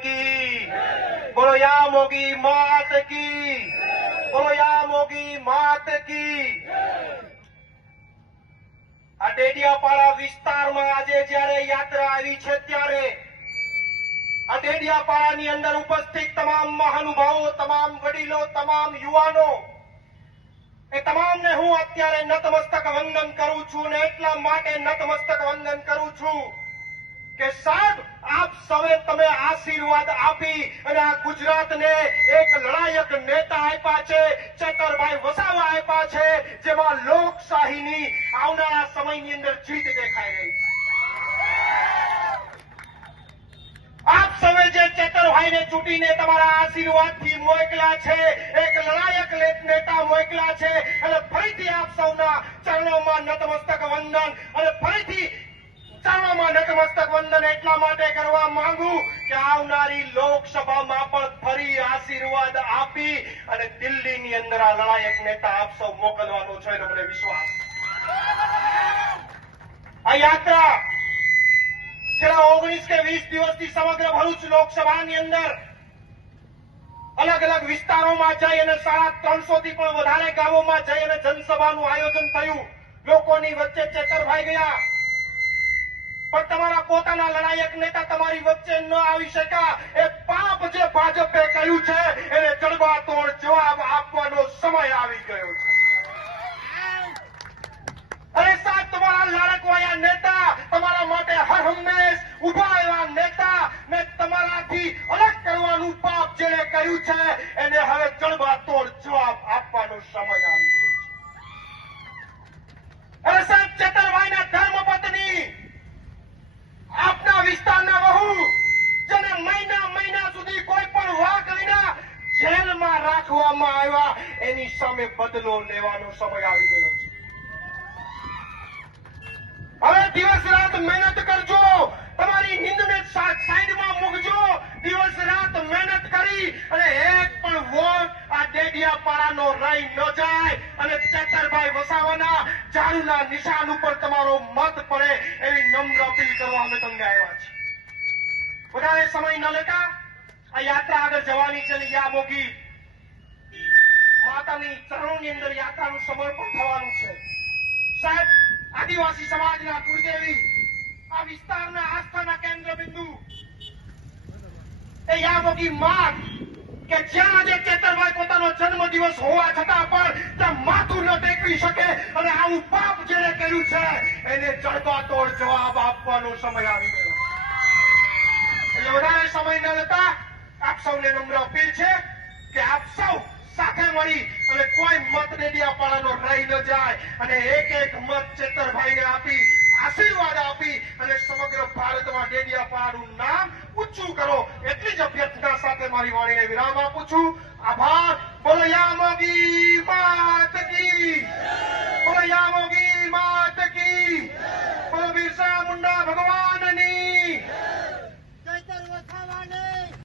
की, बोलो या मोगी मात की, बोलो या मोगी मात की। આ ડેડિયાપાડા વિસ્તારમાં આજે જ્યારે યાત્રા આવી છે ત્યારે આ ડેડિયાપાડાની અંદર ઉપસ્થિત તમામ મહાનુભાવો, તમામ વડીલો, તમામ યુવાનો, એ તમામને હું અત્યારે નતમસ્તક વંદન કરું છું ને એટલા માટે નતમસ્તક વંદન કરું છું કે સાહેબ આપ સૌએ તમે આશીર્વાદ આપી અને આ ગુજરાતને એક લડાયક નેતા આપ્યા છે, ચેતરભાઈ વસાવા આપ્યા છે, જેમાં લોકશાહીની આવનારા સમયની અંદર જીત દેખાઈ રહી છે। આપ સૌએ જે ચેતરભાઈને ચૂંટીને તમારા આશીર્વાદથી મોકલ્યા છે, એક લડાયક નેતા મોકલ્યા છે અને ફરીથી આપ સૌના ચરણોમાં નતમસ્તક વંદન અને ફરીથી ચરણોમાં નતમસ્તક વંદન એટલા માટે કરવા માંગુ કે આવનારી લોકસભામાં પણ ફરી આશીર્વાદ આપી અને દિલ્હીની અંદર આ લડાયક નેતા આપ સૌ મોકલવાનો છે એનો મને વિશ્વાસ। આ યાત્રા છેલ્લા 19 કે 20 દિવસથી સમગ્ર ભરૂચ લોકસભાની અંદર અલગ અલગ વિસ્તારોમાં જઈ અને 350 થી પણ વધારે ગામોમાં જઈ અને જનસભાનું આયોજન થયું। લોકોની વચ્ચે ચેતરભાઈ ગયા, પણ તમારા પોતાના લડાયક નેતા તમારી વચ્ચે ન આવી શક્યા। એ પાપ જે ભાજપે કર્યું છે એને જડબાતોડ જવાબ આપવાનો સમય આવી ગયો છે। અને સાહેબ તમારા લાડકવાયા નેતા, તમારા માટે હર હંમેશ ઉભા એવા નેતા ને તમારાથી અલગ કરવાનું પાપ જેણે કર્યું છે એને હવે જડબાતોડ જવાબ આપવાનો સમય આવી ગયો છે। અને સાહેબ ચેતરભાઈના ધર્મપત્ની, આપના વિસ્તારના વહુ, જેને મહિના સુધી કોઈ પણ વાંક વિના જેલમાં રાખવામાં આવ્યા, એની સામે બદલો લેવાનો સમય આવી ગયો છે। હવે દિવસ રાત મહેનત કરજો, તમારી નીંદને સાઈડમાં મૂકજો, દિવસ રાત મહેનત કરી અને એક પણ વોટ આ ડેડિયાપાડાનો રહી ન જાય અને ચેતરભાઈ વસાવાના ઝાડુના નિશાન ઉપર તમારો મત પડે એવી નમ્ર અપીલ કરવા અમે તમને આવ્યા છે। વધારે સમય ન લેતા આ યાત્રા આગળ જવાની છે અને યામોગી માતાની ચરણોની અંદર યાત્રાનું સમર્પણ થવાનું છે। સાહેબ આદિવાસી સમાજના કુળદેવી, આ વિસ્તારના આસ્થાના કેન્દ્ર બિંદુ એ યામોગી માત કે જ્યાં આજે ચેતરભાઈ પોતાનો જન્મદિવસ હોવા છતાં પણ ત્યાં માથું ન ટેકવી શકે અને આવું પાપ જેને કર્યું છે એને જડબાતોડ જવાબ આપવાનો સમય આવી ગયો। એટલે વધારે સમય ન લેતા આપ સૌને નમ્ર અપીલ છે કે આપ સૌ સાથે મળી અને કોઈ મત ડેડિયાપાડાનો રહી ન જાય અને એક મત ચેતરભાઈને આપી આશીર્વાદ આપી અને સમગ્ર ભારતમાં ડેડિયાપાડાનું નામ ઊંચું કરો એટલી જ અભ્યર્થના સાથે મારી વાણીને વિરામ આપું છું। આભાર। બોલો યામોગી માત કી।